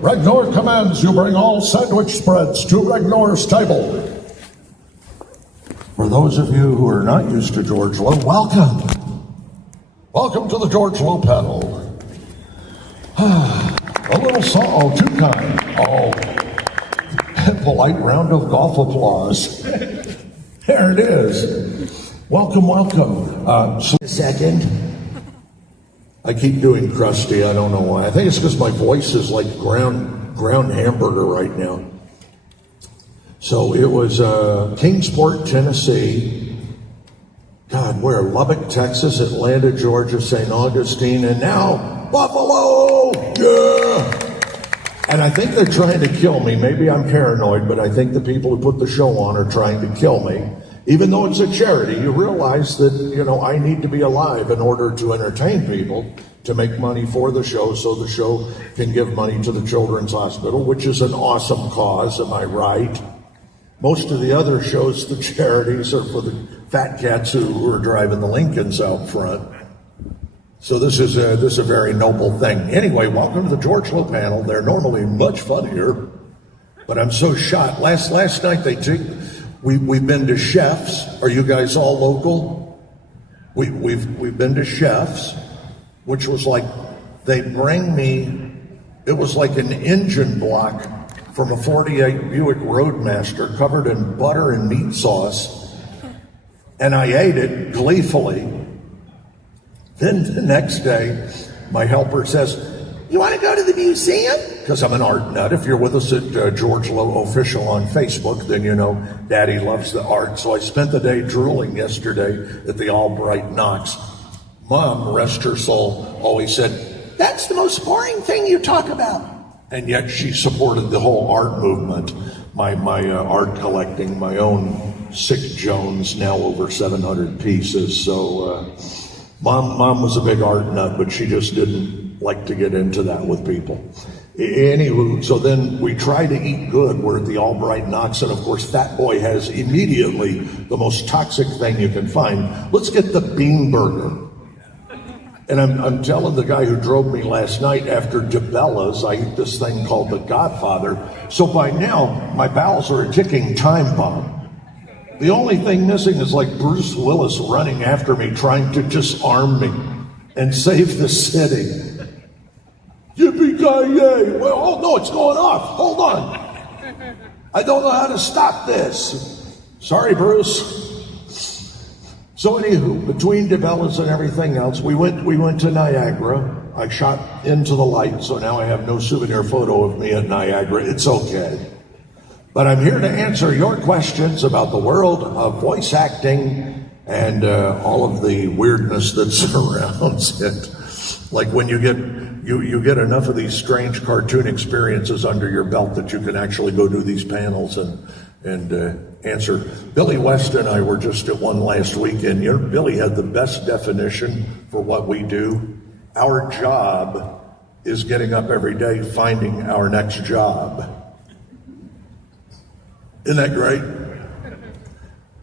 Ragnor commands you bring all sandwich spreads to Ragnor's table. For those of you who are not used to George Lowe, welcome. Welcome to the George Lowe panel. A little song, oh, too kind. Oh, a polite round of golf applause. There it is. Welcome, welcome. A second. I keep doing crusty, I don't know why. I think it's because my voice is like ground hamburger right now. So it was Kingsport, Tennessee. God, where? Lubbock, Texas, Atlanta, Georgia, St. Augustine, and now Buffalo! Yeah! And I think they're trying to kill me. Maybe I'm paranoid, but I think the people who put the show on are trying to kill me. Even though it's a charity, you realize that, I need to be alive in order to entertain people, to make money for the show so the show can give money to the Children's Hospital, which is an awesome cause, am I right? Most of the other shows, the charities, are for the fat cats who are driving the Lincolns out front. So this is a very noble thing. Anyway, welcome to the George Lowe panel. They're normally much funnier, but I'm so shocked. Last night we've been to Chefs. Are you guys all local? We've been to Chefs, which was like they bring me. It was like an engine block from a 48 Buick Roadmaster covered in butter and meat sauce, and I ate it gleefully. Then the next day, my helper says, "You want to go to the museum?" Because I'm an art nut. If you're with us at George Lowe Official on Facebook, then you know Daddy loves the art. So I spent the day drooling yesterday at the Albright Knox. Mom, rest her soul, always said, "That's the most boring thing you talk about." And yet she supported the whole art movement. My art collecting, my own Sick Jones, now over 700 pieces. So Mom was a big art nut, but she just didn't like to get into that with people. Anywho, so then we try to eat good. We're at the Albright Knox, and of course Fat Boy has immediately the most toxic thing you can find. Let's get the bean burger. And I'm telling the guy who drove me last night, after DeBella's, I eat this thing called the Godfather. So by now, my bowels are a ticking time bomb. The only thing missing is like Bruce Willis running after me, trying to disarm me and save the city. Yippee-ki-yay! Well, oh no, it's going off. Hold on. I don't know how to stop this. Sorry, Bruce. So anywho, between DeBella's and everything else, we went to Niagara. I shot into the light, so now I have no souvenir photo of me at Niagara. It's okay. But I'm here to answer your questions about the world of voice acting and all of the weirdness that surrounds it. Like when you get enough of these strange cartoon experiences under your belt that you can actually go do these panels and answer. Billy West and I were just at one last weekend. Billy had the best definition for what we do. Our job is getting up every day, finding our next job. Isn't that great?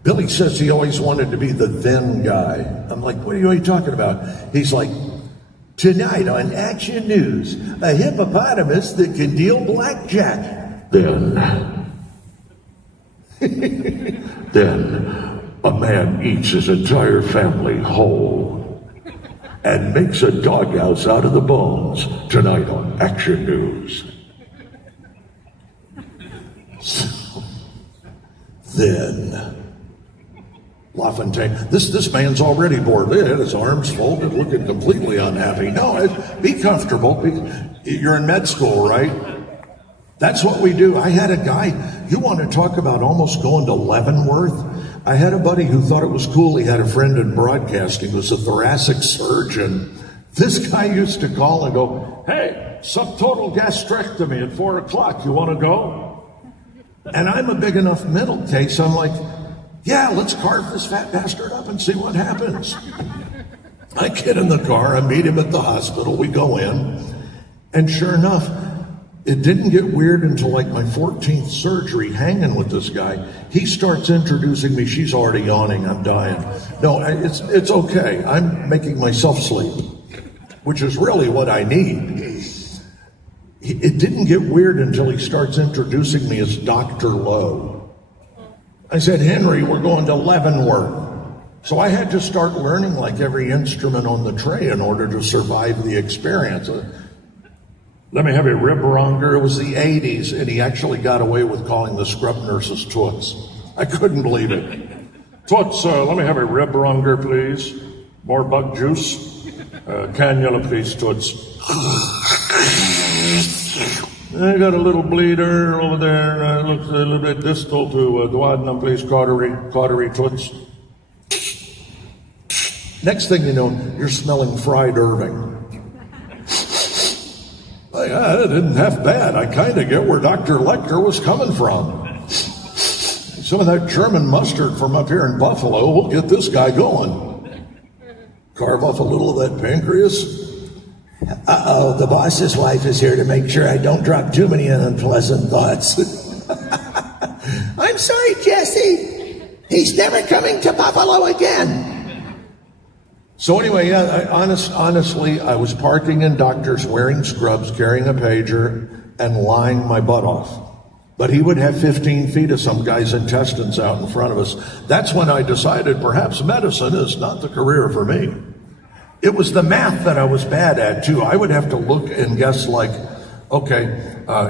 Billy says he always wanted to be the then guy. I'm like, what are you talking about? He's like, tonight on Action News, a hippopotamus that can deal blackjack. Then a man eats his entire family whole and makes a doghouse out of the bones tonight on Action News. So, then LaFontaine, this man's already bored. He had his arms folded, looking completely unhappy. No, be comfortable. You're in med school, right? That's what we do. I had a guy, you want to talk about almost going to Leavenworth? I had a buddy who thought it was cool. He had a friend in broadcasting who was a thoracic surgeon. This guy used to call and go, "Hey, subtotal gastrectomy at 4 o'clock. You want to go?" And I'm a big enough mental case. I'm like, yeah, let's carve this fat bastard up and see what happens. I get in the car, I meet him at the hospital, we go in, and sure enough, it didn't get weird until like my 14th surgery, hanging with this guy. He starts introducing me. She's already yawning. I'm dying. No, it's okay. I'm making myself sleep, which is really what I need. it didn't get weird until he starts introducing me as Dr. Lowe. I said, Henry, we're going to Leavenworth. So I had to start learning like every instrument on the tray in order to survive the experience. Let me have a rib wronger. It was the 80s, and he actually got away with calling the scrub nurses toots. I couldn't believe it. Toots, let me have a rib wronger, please. More bug juice. Cannula, please, Toots. I got a little bleeder over there. Looks a little bit distal to duodenum, please, cautery, Toots. Next thing you know, you're smelling fried Irving. That isn't half bad. I kind of get where Dr. Lecter was coming from. Some of that German mustard from up here in Buffalo will get this guy going. Carve off a little of that pancreas. Uh-oh, the boss's wife is here to make sure I don't drop too many unpleasant thoughts. I'm sorry, Jesse. He's never coming to Buffalo again. So anyway, yeah, honestly, I was parking in doctors, wearing scrubs, carrying a pager, and lying my butt off. But he would have 15 feet of some guy's intestines out in front of us. That's when I decided perhaps medicine is not the career for me. It was the math that I was bad at, too. I would have to look and guess like, okay,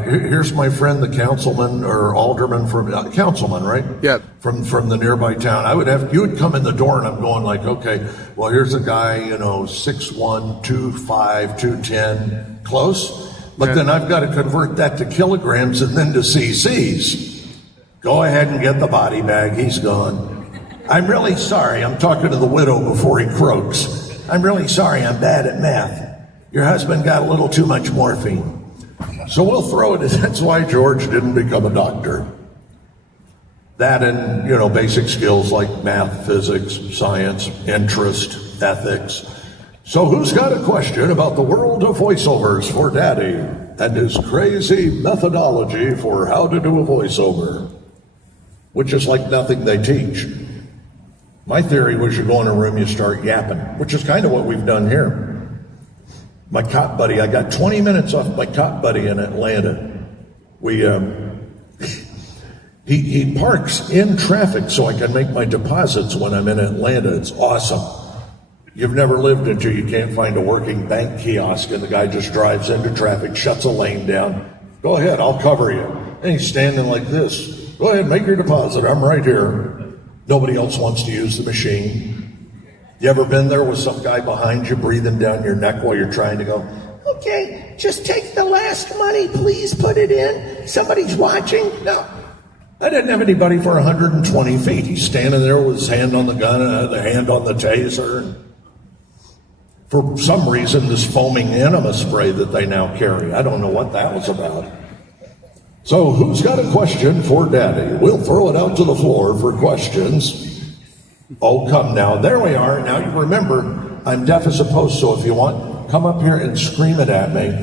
here's my friend, the councilman or alderman from, councilman, right? Yeah. From the nearby town. You would come in the door and I'm going like, okay, well, here's a guy, 6'1", 2'5", 210, close. But then I've got to convert that to kilograms and then to cc's. Go ahead and get the body bag. He's gone. I'm really sorry. I'm talking to the widow before he croaks. I'm really sorry. I'm bad at math. Your husband got a little too much morphine. So we'll throw it. That's why George didn't become a doctor. That and, basic skills like math, physics, science, interest, ethics. So who's got a question about the world of voiceovers for Daddy and his crazy methodology for how to do a voiceover, which is like nothing they teach. My theory was you go in a room, you start yapping, which is kind of what we've done here. My cop buddy, I got 20 minutes off my cop buddy in Atlanta. He parks in traffic so I can make my deposits when I'm in Atlanta. It's awesome. You've never lived until you can't find a working bank kiosk and the guy just drives into traffic, shuts a lane down. Go ahead, I'll cover you. And he's standing like this. Go ahead, make your deposit. I'm right here. Nobody else wants to use the machine. You ever been there with some guy behind you breathing down your neck while you're trying to go, Okay, just take the last money, please put it in. Somebody's watching. No. I didn't have anybody for 120 feet. He's standing there with his hand on the gun and the hand on the taser. For some reason, this foaming enema spray that they now carry, I don't know what that was about. So who's got a question for Daddy? We'll throw it out to the floor for questions. Oh, come now. There we are. Now you remember, I'm deaf as a post, so if you want, come up here and scream it at me.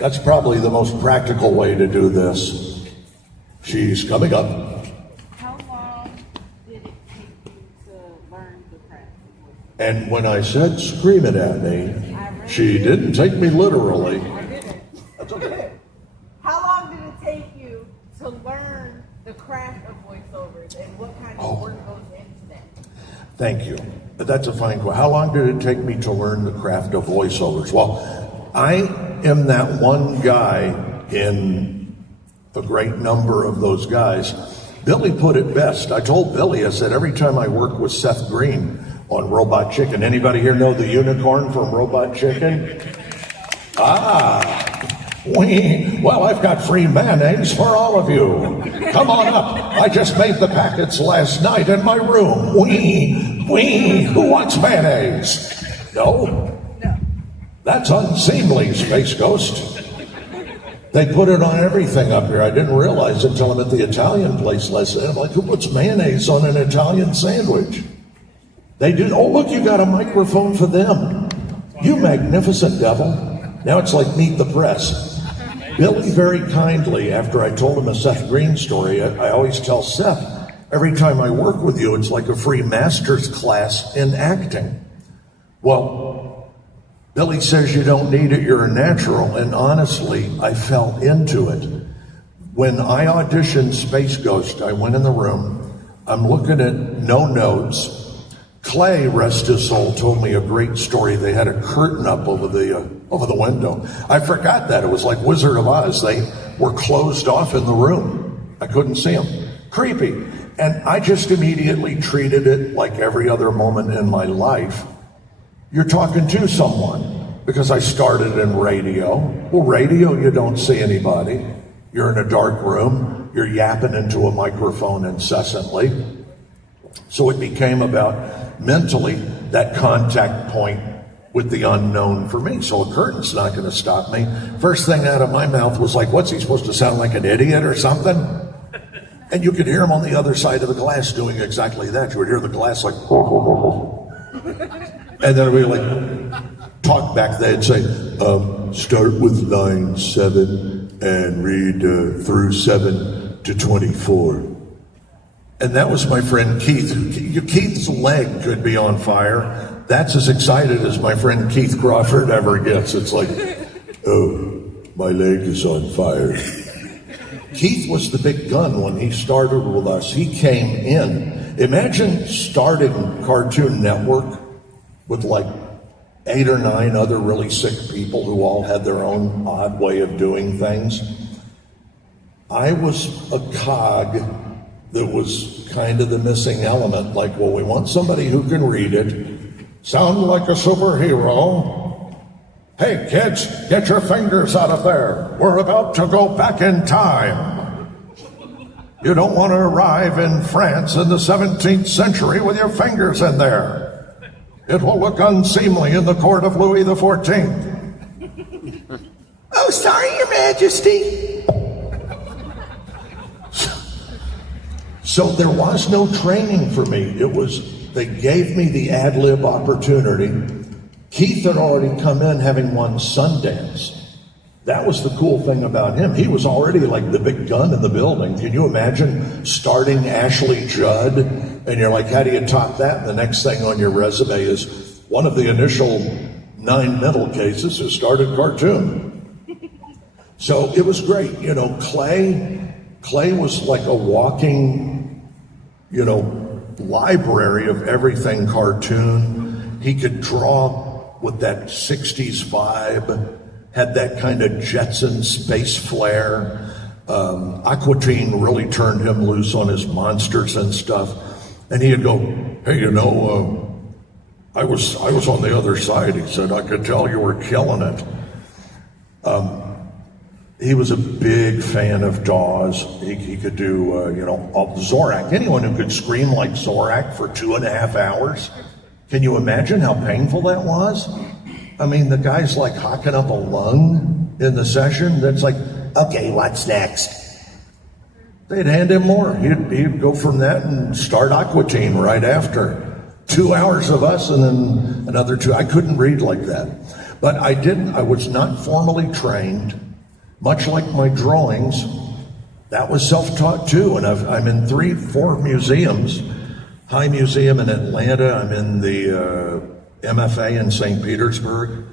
That's probably the most practical way to do this. She's coming up. How long did it take you to learn the craft? And when I said scream it at me, she didn't take me literally. I didn't. That's okay. How long did it take you to learn the craft of voiceovers and what kind of work goes into that? Thank you. That's a fine question. How long did it take me to learn the craft of voiceovers? Well, I am that one guy in a great number of those guys. Billy put it best. I told Billy, I said, every time I work with Seth Green on Robot Chicken, anybody here know the unicorn from Robot Chicken? Well, I've got free mayonnaise for all of you. Come on up. I just made the packets last night in my room. Who wants mayonnaise? No? No. That's unseemly, Space Ghost. They put it on everything up here. I didn't realize until I'm at the Italian place last night. I'm like, who puts mayonnaise on an Italian sandwich? They do. Oh, look, you got a microphone for them. You magnificent devil. Now it's like Meet the Press. Billy very kindly, after I told him a Seth Green story, I always tell Seth, every time I work with you, it's like a free master's class in acting. Well, 2 years ago, I was in Atlanta, and I was in the Italian place last night. And I was like, who puts mayonnaise on an Italian sandwich? You magnificent devil. Now it's like Meet the Press. Billy very kindly, after I told him a Seth Green story, I always tell Seth, every time I work with you, it's like a free master's class in acting. Billy says you don't need it, you're a natural. And honestly, I fell into it. When I auditioned Space Ghost, I went in the room, I'm looking at no notes. Clay, rest his soul, told me a great story. They had a curtain up over the window. I forgot that. It was like Wizard of Oz. They were closed off in the room. I couldn't see them. Creepy. And I just immediately treated it like every other moment in my life. You're talking to someone, because I started in radio. Well, radio, you don't see anybody. You're in a dark room. You're yapping into a microphone incessantly. So it became about mentally that contact point with the unknown for me. So a curtain's not going to stop me. First thing out of my mouth was like, what's he supposed to sound like, an idiot or something? And you could hear him on the other side of the glass doing exactly that. You would hear the glass like, and then we like talk back. They'd say, start with line 7 and read through 7 to 24. And that was my friend Keith. Keith's leg could be on fire. That's as excited as my friend Keith Crawford ever gets. It's like, oh, my leg is on fire. Keith was the big gun when he started with us. He came in. Imagine starting Cartoon Network with like 8 or 9 other really sick people who all had their own odd way of doing things. I was a cog that was kind of the missing element. Like, well, we want somebody who can read it, sound like a superhero. Hey, kids, get your fingers out of there. We're about to go back in time. You don't want to arrive in France in the 17th century with your fingers in there. It will look unseemly in the court of Louis XIV. Oh, sorry, Your Majesty. So there was no training for me. They gave me the ad lib opportunity. Keith had already come in having won Sundance. That was the cool thing about him. He was already like the big gun in the building. Can you imagine starting Ashley Judd? And you're like, how do you top that? And the next thing on your resume is one of the initial 9 mental cases who started cartoon. So it was great. Clay was like a walking, library of everything cartoon. He could draw with that 60s vibe, had that kind of Jetson space flair. Aquatine really turned him loose on his monsters and stuff. And he'd go, hey, I was on the other side. He said, I could tell you were killing it. He was a big fan of Dawes. He could do, Zorak. Anyone who could scream like Zorak for 2.5 hours. Can you imagine how painful that was? I mean, the guy's like hocking up a lung in the session. That's like, okay, what's next? They'd hand him more. He'd go from that and start Aquatine right after. 2 hours of us and then another 2. I couldn't read like that. But I was not formally trained. Much like my drawings, that was self-taught too. And I'm in 3-4 museums. High Museum in Atlanta. I'm in the MFA in St. Petersburg.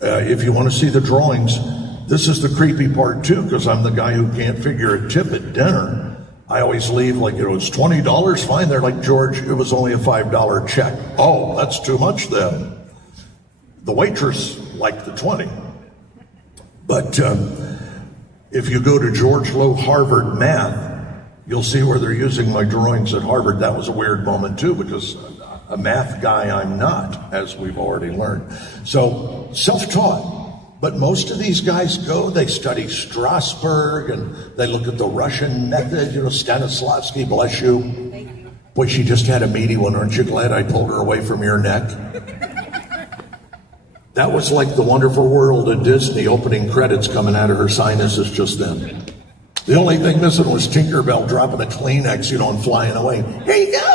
If you want to see the drawings, this is the creepy part too, because I'm the guy who can't figure a tip at dinner. I always leave like, it's $20, fine. They're like, George, it was only a $5 check. Oh, that's too much then. The waitress liked the 20. But if you go to George Lowe Harvard Math, you'll see where they're using my drawings at Harvard. That was a weird moment too, because a math guy I'm not, as we've already learned. So self-taught. But most of these guys they study Strasberg, and they look at the Russian method, Stanislavski, bless you. Thank you. Boy, she just had a meaty one. Aren't you glad I pulled her away from your neck? That was like The Wonderful World of Disney opening credits coming out of her sinuses just then. The only thing missing was Tinkerbell dropping a Kleenex, and flying away. Here you go.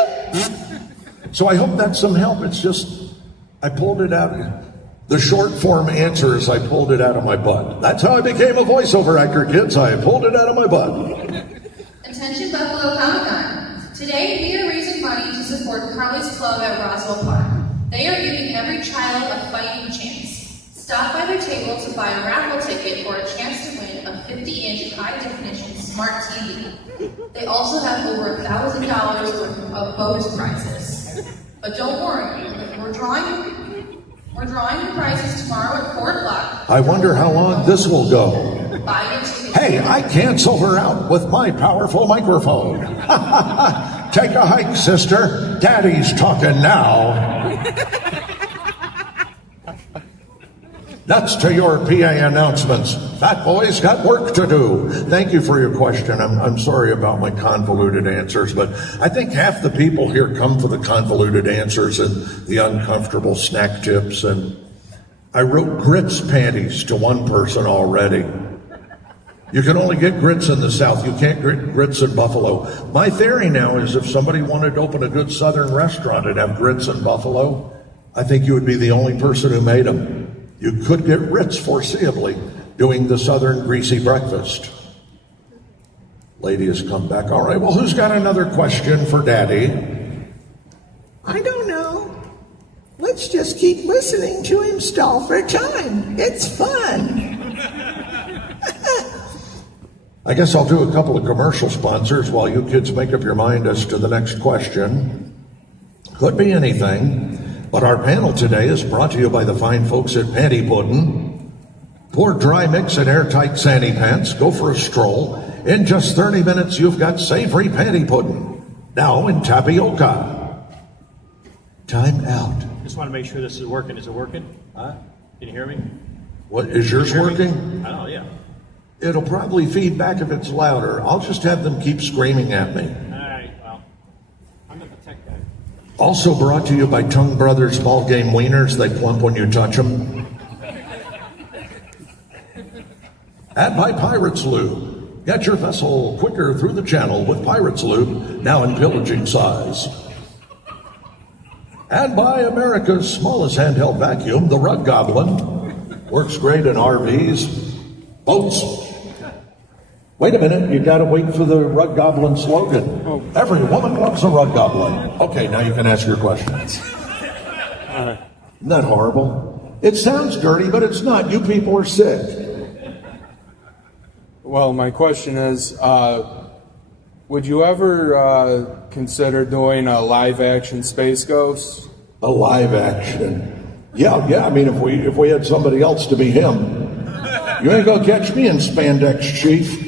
So I hope that's some help. It's just, I pulled it out. The short form answer is I pulled it out of my butt. That's how I became a voiceover actor, kids. I pulled it out of my butt. Attention Buffalo Comic-Con. Today we are raising money to support Carly's Club at Roswell Park. They are giving every child a fighting chance. Stop by their table to buy a raffle ticket for a chance to win a 50-inch high-definition smart TV. They also have over $1,000 worth of bonus prizes. But don't worry, we're drawing the prizes tomorrow at 4 o'clock. I wonder how long this will go. Buy your ticket. Hey, I cancel her out with my powerful microphone. Take a hike, sister. Daddy's talking now. That's to your PA announcements. Fat boy's got work to do. Thank you for your question. I'm sorry about my convoluted answers, but I think half the people here come for the convoluted answers and the uncomfortable snack tips. And I wrote grits panties to one person already. You can only get grits in the South. You can't get grits in Buffalo. My theory now is if somebody wanted to open a good Southern restaurant and have grits in Buffalo, I think you would be the only person who made them. You could get rich foreseeably doing the Southern greasy breakfast. Lady has come back. All right, well, who's got another question for Daddy? I don't know. Let's just keep listening to him stall for time. It's fun. I guess I'll do a couple of commercial sponsors while you kids make up your mind as to the next question. Could be anything. But our panel today is brought to you by the fine folks at Panty Puddin'. Pour dry mix in airtight sandy pants. Go for a stroll. In just 30 minutes, you've got savory panty pudding. Now in tapioca. Time out. Just want to make sure this is working. Is it working? Huh? Can you hear me? What, is yours working? I don't know, yeah. It'll probably feed back if it's louder. I'll just have them keep screaming at me. All right, well, I'm not the tech guy. Also brought to you by Tongue Brothers Ball Game Wieners. They plump when you touch them. And by Pirates Lube. Get your vessel quicker through the channel with Pirates Lube, now in pillaging size. And by America's smallest handheld vacuum, the Rug Goblin. Works great in RVs, boats. Wait a minute, you gotta wait for the Rug Goblin slogan. Every woman loves a Rug Goblin. Okay, now you can ask your question. Isn't that horrible? It sounds dirty, but it's not. You people are sick. Well, my question is, would you ever consider doing a live-action Space Ghost? A live action. Yeah, I mean, if we had somebody else to be him. You ain't gonna catch me in spandex, Chief.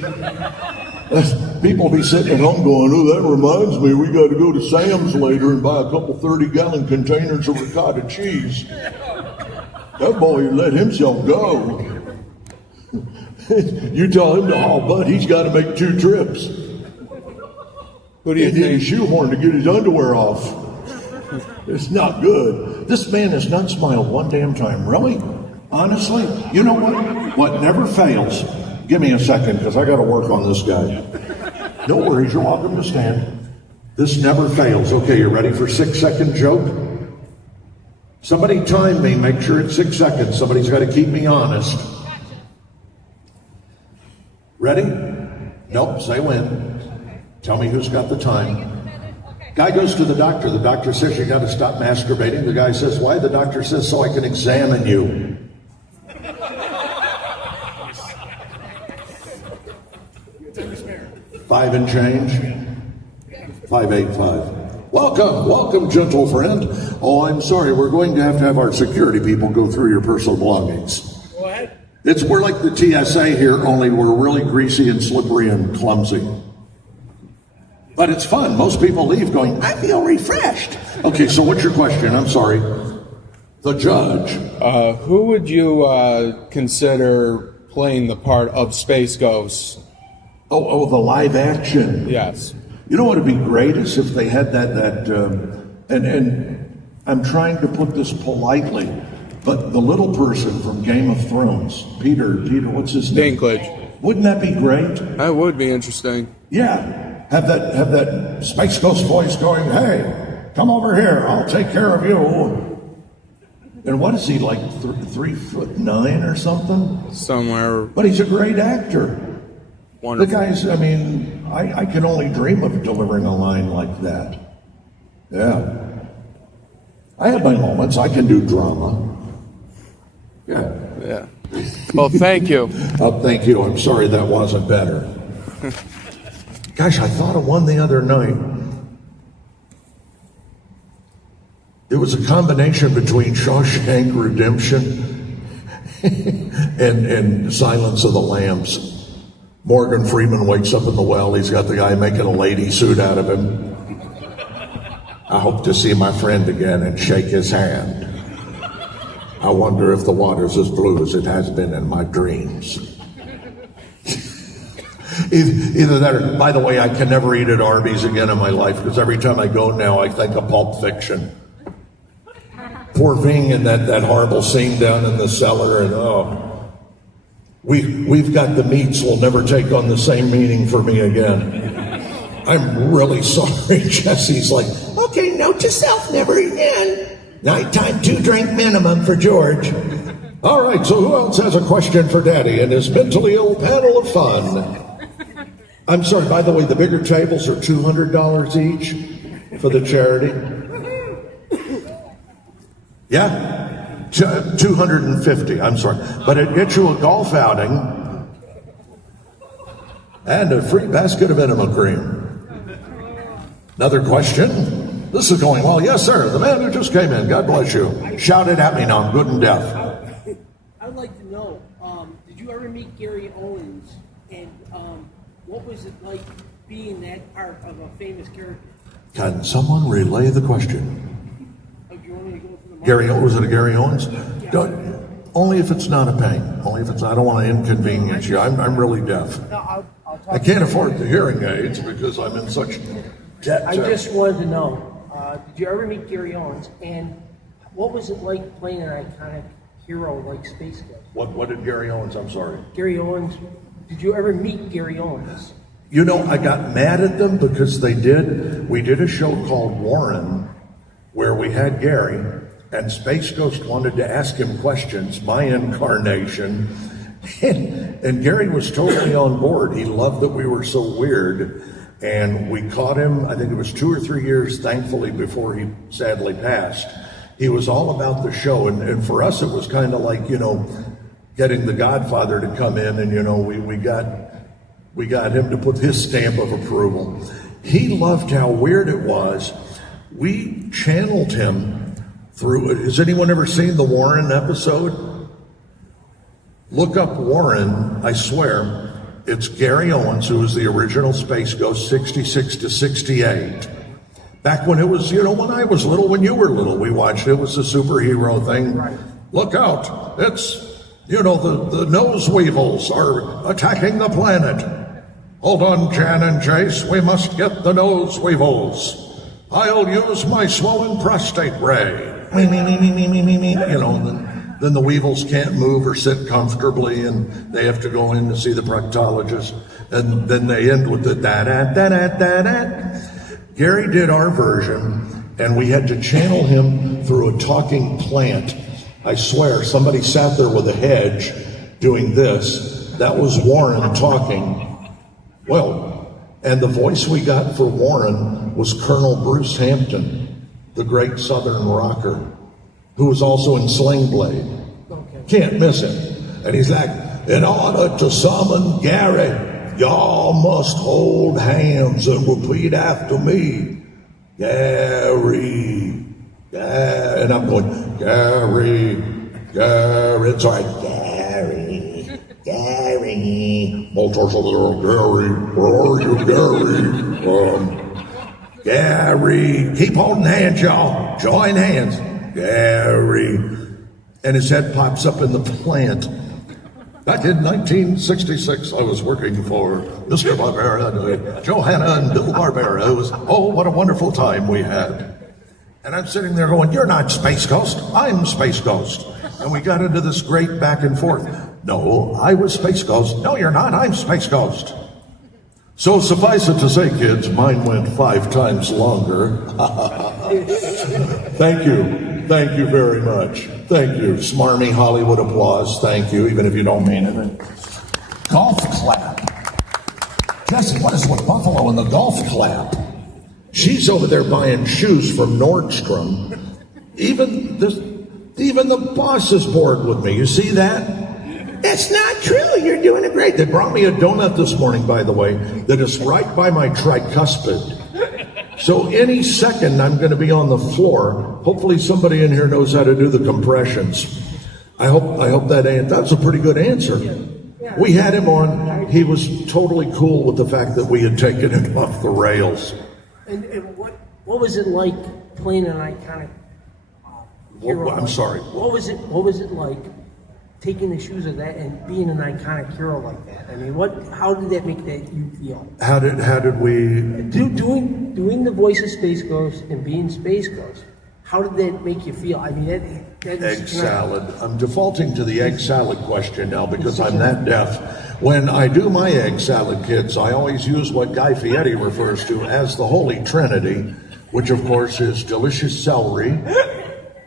People be sitting at home going, oh, that reminds me, we got to go to Sam's later and buy a couple 30-gallon containers of ricotta cheese. That boy let himself go. You tell him to haul butt, he's got to make 2 trips. Who do you He need a think? shoehorn to get his underwear off. It's not good. This man has not smiled one damn time. Really? Honestly? You know what? What never fails. Give me a second, because I got to work on this guy. No worries, you're welcome to stand. This never fails. Okay, you ready for 6-second joke? Somebody time me, make sure it's 6 seconds. Somebody's got to keep me honest. Ready? Nope, say when. Tell me who's got the time. Guy goes to the doctor. The doctor says, you got to stop masturbating. The guy says, why? The doctor says, so I can examine you. 5 and change. 585. Welcome, gentle friend. Oh, I'm sorry. We're going to have our security people go through your personal belongings. What? We're like the TSA here, only we're really greasy and slippery and clumsy. But it's fun. Most people leave going, I feel refreshed. Okay, so what's your question? I'm sorry. The judge. Who would you consider playing the part of Space Ghost? Oh, the live action. Yes. You know what would be great is if they had and I'm trying to put this politely, but the little person from Game of Thrones, Peter, what's his name? Dinklage. Wouldn't that be great? That would be interesting. Yeah. Have that Space Ghost voice going, hey, come over here, I'll take care of you. And what is he, like 3'9" or something? Somewhere. But he's a great actor. Wonderful. The guy's, I mean, I can only dream of delivering a line like that. Yeah. I have my moments. I can do drama. Yeah. Yeah. Well, thank you. Thank you. I'm sorry that wasn't better. Gosh, I thought of one the other night. It was a combination between Shawshank Redemption and Silence of the Lambs. Morgan Freeman wakes up in the well. He's got the guy making a lady suit out of him. I hope to see my friend again and shake his hand. I wonder if the water's as blue as it has been in my dreams. Either that or, by the way, I can never eat at Arby's again in my life because every time I go now, I think of Pulp Fiction. Poor Ving in that horrible scene down in the cellar, and we've got the meats will never take on the same meaning for me again. I'm really sorry. Jesse's like, okay, note to self, never again. Nighttime 2-drink minimum for George. All right, so who else has a question for Daddy and his mentally ill panel of fun? I'm sorry, by the way, the bigger tables are $200 each for the charity. Yeah, 250, I'm sorry. But it gets you a golf outing and a free basket of enema cream. Another question? This is going well. Yes, sir. The man who just came in. God bless you. Shout it at me now. I'm good and deaf. I'd like to know, did you ever meet Gary Owens? And what was it like being that part of a famous character? Can someone relay the question? Do you want me to go from the Gary, was it a Gary Owens? Only if it's not a pain. Only if it's. I don't want to inconvenience you. I'm really deaf. No, I'll talk I can't afford the hearing aids because I'm in such debt. I just wanted to know, did you ever meet Gary Owens? And what was it like playing an iconic hero like Space Ghost? What did Gary Owens? I'm sorry. Gary Owens. Did you ever meet Gary Owens? You know, I got mad at them because we did a show called Warren where we had Gary and Space Ghost wanted to ask him questions, my incarnation. And Gary was totally on board. He loved that we were so weird. And we caught him, I think it was 2 or 3 years, thankfully, before he sadly passed. He was all about the show. And for us, it was kind of like, getting the Godfather to come in and, we got him to put his stamp of approval. He loved how weird it was. We channeled him through. Has anyone ever seen the Warren episode? Look up Warren, I swear. It's Gary Owens, who was the original Space Ghost, 66 to 68. Back when it was, when I was little, when you were little, we watched it. It was a superhero thing. Right. Look out. It's, the nose weevils are attacking the planet. Hold on, Jan and Jace. We must get the nose weevils. I'll use my swollen prostate ray. Then the weevils can't move or sit comfortably, and they have to go in to see the proctologist. And then they end with the da-da-da-da-da-da. Gary did our version, and we had to channel him through a talking plant. I swear, somebody sat there with a hedge doing this. That was Warren talking. Well, and the voice we got for Warren was Colonel Bruce Hampton, the great Southern rocker, who was also in Sling Blade. Okay. Can't miss him. And he's like, in order to summon Gary, y'all must hold hands and repeat after me. Gary. And I'm going, Gary. It's all right, Gary. Multiple little Gary. Where are you, Gary? Gary. Keep holding hands, y'all. Join hands. Gary. And his head pops up in the plant. Back in 1966, I was working for Mr. Barbera, Johanna and Bill Barbera. It was, what a wonderful time we had. And I'm sitting there going, you're not Space Ghost, I'm Space Ghost. And we got into this great back and forth. No, I was Space Ghost. No, you're not, I'm Space Ghost. So suffice it to say, kids, mine went 5 times longer. Thank you very much. Thank you. Smarmy Hollywood applause, thank you, even if you don't mean it. Golf clap. Jesse, what is with Buffalo and the golf clap? She's over there buying shoes from Nordstrom. Even Even the boss is bored with me. You see that? That's not true. You're doing it great. They brought me a donut this morning, by the way, that is right by my tricuspid. So any second I'm going to be on the floor. Hopefully somebody in here knows how to do the compressions. I hope that's a pretty good answer. We had him on. He was totally cool with the fact that we had taken him off the rails. And what was it like playing an iconic hero? I'm sorry. What was it like taking the shoes of that and being an iconic hero like that? I mean, how did that make you feel? How did we doing the voice of Space Ghost and being Space Ghost? How did that make you feel? I mean, that egg salad. I'm defaulting to the egg salad question now because I'm that deaf. When I do my egg salad, kids, I always use what Guy Fieri refers to as the Holy Trinity, which of course is delicious celery,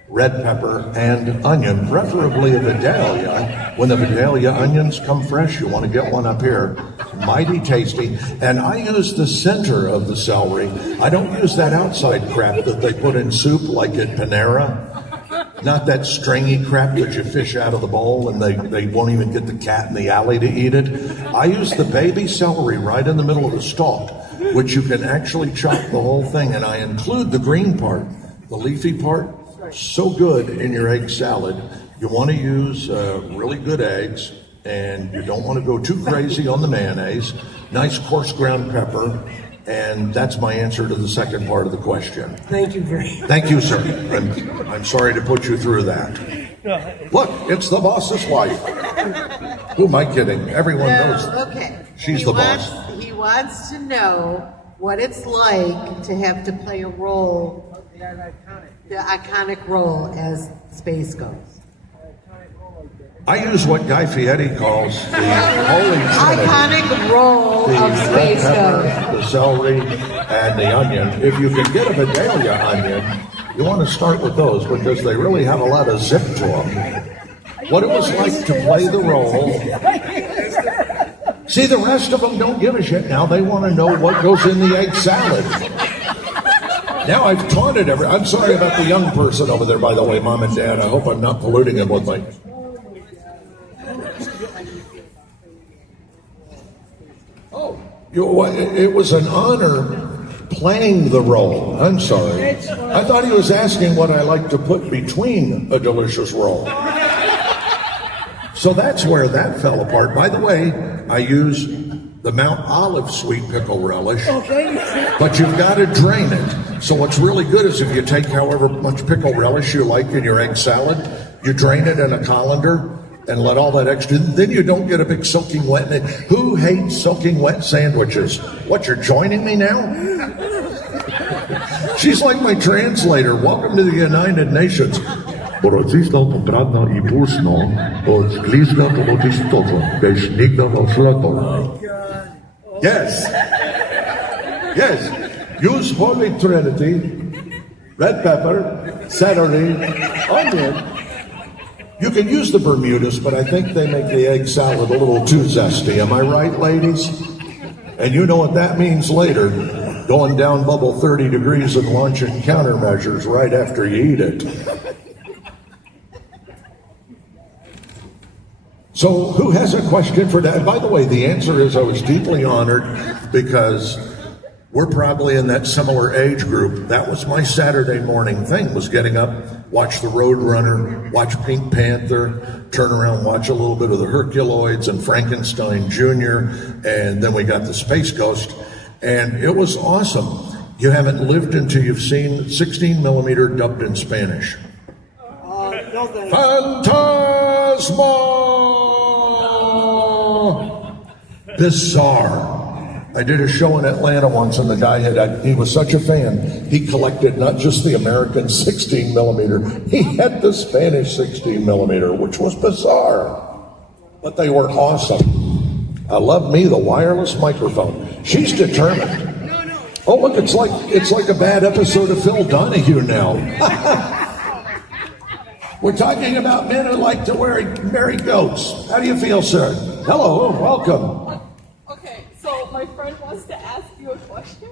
red pepper, and onion, preferably a Vidalia. When the Vidalia onions come fresh, you want to get one up here. Mighty tasty. And I use the center of the celery. I don't use that outside crap that they put in soup like at Panera. Not that stringy crap that you fish out of the bowl and they won't even get the cat in the alley to eat it. I use the baby celery right in the middle of the stalk, which you can actually chop the whole thing. And I include the green part, the leafy part. So good in your egg salad. You want to use really good eggs, and you don't want to go too crazy on the mayonnaise. Nice coarse ground pepper, and that's my answer to the second part of the question. Thank you very much. Thank you, sir. I'm sorry to put you through that. Look, it's the boss's wife. Who am I kidding? Everyone knows. Okay. She's the boss. He wants to know what it's like to have to play a role, the iconic role as Space Ghost. I use what Guy Fieri calls the Holy Trinity. Iconic role The of red Space pepper, Ghost. the celery, and the onion. If you can get a Vidalia onion, you want to start with those because they really have a lot of zip to them. What it was like to play the role. See, the rest of them don't give a shit now. They want to know what goes in the egg salad. Now I've taunted I'm sorry about the young person over there, by the way, Mom and Dad. I hope I'm not polluting him with my... Oh, it was an honor playing the role. I'm sorry. I thought he was asking what I like to put between a delicious roll. So that's where that fell apart. By the way, I use the Mount Olive sweet pickle relish, but you've got to drain it. So what's really good is if you take however much pickle relish you like in your egg salad, you drain it in a colander and let all that extra, then you don't get a big soaking wet. Who hates soaking wet sandwiches? What, you're joining me now? She's like my translator. Welcome to the United Nations. Yes. Yes. Use Holy Trinity, red pepper, celery, onion. You can use the Bermudas, but I think they make the egg salad a little too zesty. Am I right, ladies? And you know what that means later. Going down bubble 30 degrees and launching countermeasures right after you eat it. So who has a question for that? By the way, the answer is I was deeply honored because we're probably in that similar age group. That was my Saturday morning thing, was getting up, watch the Roadrunner, watch Pink Panther, turn around, watch a little bit of the Herculoids and Frankenstein Jr., and then we got the Space Ghost, and it was awesome. You haven't lived until you've seen 16 millimeter dubbed in Spanish. Phantasma! Bizarre. I did a show in Atlanta once, and the guy he was such a fan, he collected not just the American 16 millimeter, he had the Spanish 16 millimeter, which was bizarre, but they were awesome. I love me the wireless microphone. She's determined. Oh, look, it's like a bad episode of Phil Donahue now. We're talking about men who like to marry goats. How do you feel, sir? Hello, welcome. Okay, so my friend wants to ask you a question.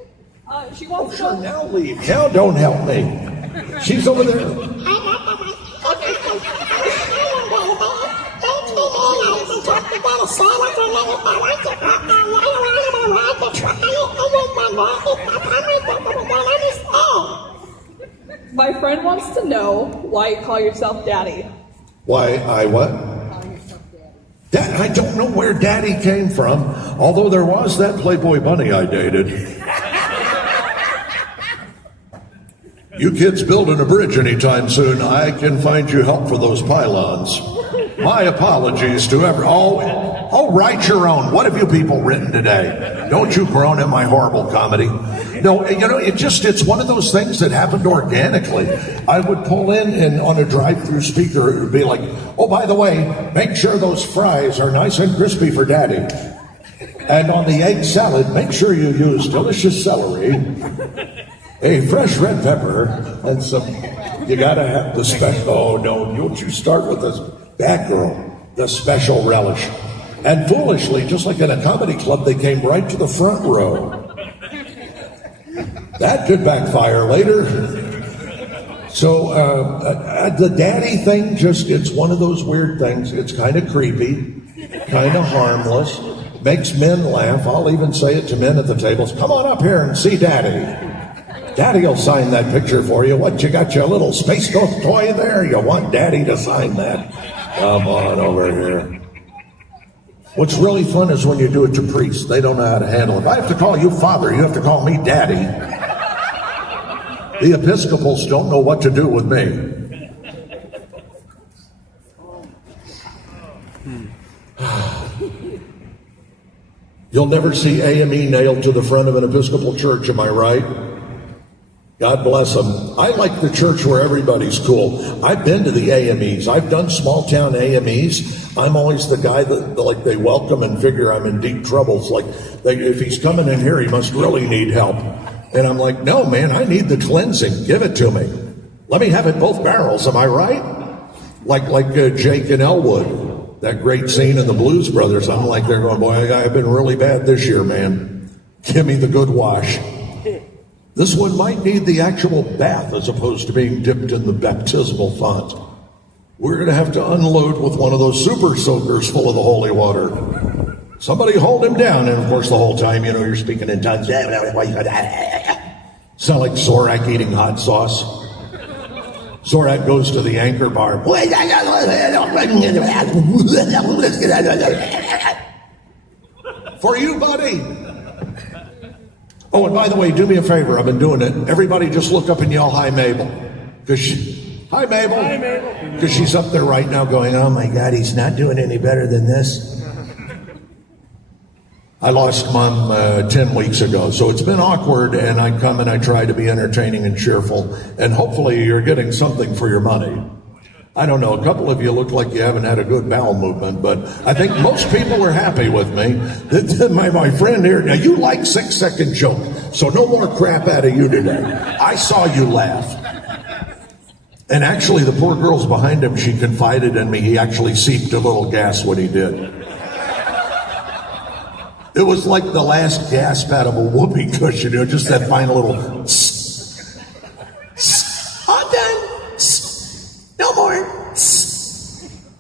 She wants Oh, to sure, know. now leave. Now don't help me. She's over there. My friend wants to know why you call yourself daddy. Why I what? I don't know where daddy came from, although there was that Playboy bunny I dated. You kids building a bridge anytime soon, I can find you help for those pylons. My apologies to Oh, write your own. What have you people written today? Don't you groan at my horrible comedy. No, it's one of those things that happened organically. I would pull in and on a drive-through speaker, it would be like, oh, by the way, make sure those fries are nice and crispy for daddy. And on the egg salad, make sure you use delicious celery, a fresh red pepper, and you gotta have the special, oh no, don't you start with this bad girl, the special relish. And foolishly, just like in a comedy club, they came right to the front row. That could backfire later. So the daddy thing, it's one of those weird things. It's kind of creepy, kind of harmless, makes men laugh. I'll even say it to men at the tables. Come on up here and see daddy. Daddy will sign that picture for you. What, you got your little Space Ghost toy there? You want daddy to sign that? Come on over here. What's really fun is when you do it to priests. They don't know how to handle it. If I have to call you father, you have to call me daddy. The Episcopals don't know what to do with me. You'll never see AME nailed to the front of an Episcopal church, am I right? God bless them. I like the church where everybody's cool. I've been to the AMEs. I've done small town AMEs. I'm always the guy that they welcome and figure I'm in deep trouble. It's like, if he's coming in here, he must really need help. And I'm like, no, man, I need the cleansing. Give it to me. Let me have it both barrels. Am I right? Like Jake and Elwood, that great scene in the Blues Brothers. I'm like, they're going, boy, I've been really bad this year, man. Give me the good wash. This one might need the actual bath as opposed to being dipped in the baptismal font. We're going to have to unload with one of those super soakers full of the holy water. Somebody hold him down. And of course, the whole time, you're speaking in tongues. Sound like Zorak eating hot sauce. Zorak goes to the anchor bar. For you, buddy. Oh, and by the way, do me a favor. I've been doing it. Everybody just look up and yell, hi, Mabel. Hi, Mabel. Hi, Mabel. Because she's up there right now going, oh, my God, he's not doing any better than this. I lost Mom 10 weeks ago, so it's been awkward, and I come and I try to be entertaining and cheerful, and hopefully you're getting something for your money. I don't know, a couple of you look like you haven't had a good bowel movement, but I think most people are happy with me. My friend here, now you like 6-second joke, so no more crap out of you today. I saw you laugh. And actually, the poor girl's behind him, she confided in me, he actually seeped a little gas when he did. It was like the last gasp out of a whoopee cushion, just that final little all done. No more.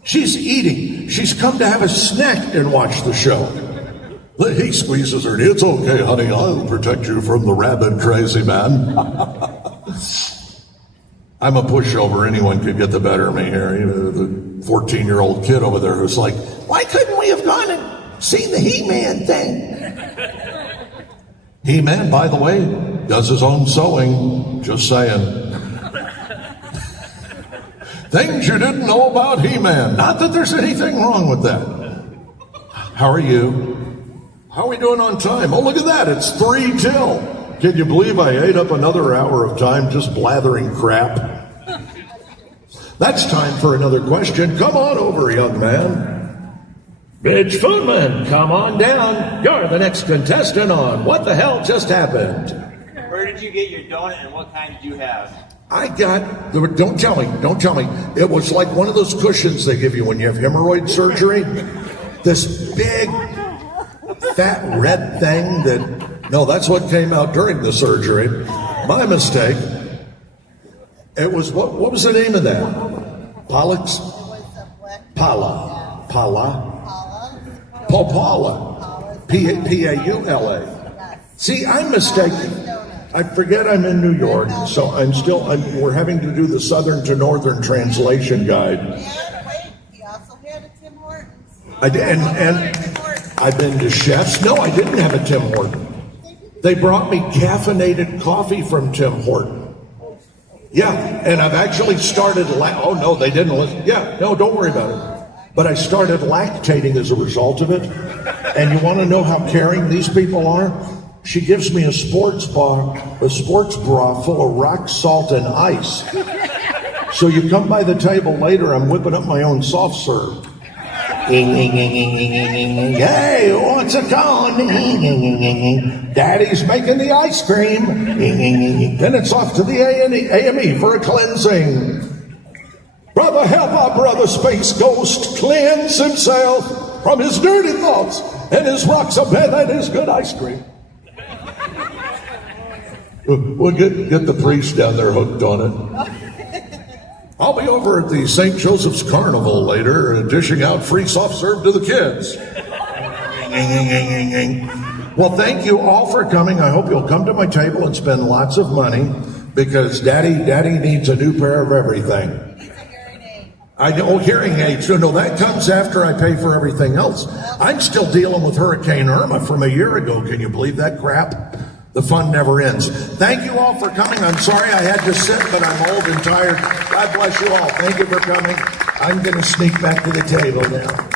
She's eating. She's come to have a snack and watch the show. He squeezes her. It's okay, honey. I'll protect you from the rabid crazy man. I'm a pushover. Anyone could get the better of me here. The 14-year-old kid over there who's like, why couldn't we have gone and seen the He-Man thing? He-Man, by the way, does his own sewing. Just saying. Things you didn't know about He-Man. Not that there's anything wrong with that. How are you? How are we doing on time? Oh, look at that. It's 3 till. Can you believe I ate up another hour of time just blathering crap? That's time for another question. Come on over, young man. Midge Foodman, come on down. You're the next contestant on What the Hell Just Happened? Where did you get your donut and what kind did you have? Don't tell me. It was like one of those cushions they give you when you have hemorrhoid surgery. This big, fat, red thing no, that's what came out during the surgery. My mistake. It was, what was the name of that? Pollux? It was a black. Pala. Pala. Paula. Popala. P-A-U-L-A. Yes. See, I'm mistaken. I forget I'm in New York, so we're having to do the southern to northern translation guide. And wait, he also had a Tim Hortons. I did, and I've been to Chef's. No, I didn't have a Tim Horton. They brought me caffeinated coffee from Tim Horton. Yeah, and I've actually started. Oh no, they didn't listen. Yeah, no, don't worry about it. But I started lactating as a result of it. And you want to know how caring these people are? She gives me a sports bra full of rock salt and ice. So you come by the table later, I'm whipping up my own soft serve. Hey, what's it called? Daddy's making the ice cream. Then it's off to the AME for a cleansing. Brother, help our brother Space Ghost cleanse himself from his dirty thoughts and his rocks of bed and his good ice cream. We'll get the priest down there hooked on it. I'll be over at the St. Joseph's Carnival later, dishing out free soft serve to the kids. Well, thank you all for coming. I hope you'll come to my table and spend lots of money because Daddy needs a new pair of everything. I know, hearing aids. No, that comes after I pay for everything else. I'm still dealing with Hurricane Irma from a year ago. Can you believe that crap? The fun never ends. Thank you all for coming. I'm sorry I had to sit, but I'm old and tired. God bless you all. Thank you for coming. I'm going to sneak back to the table now.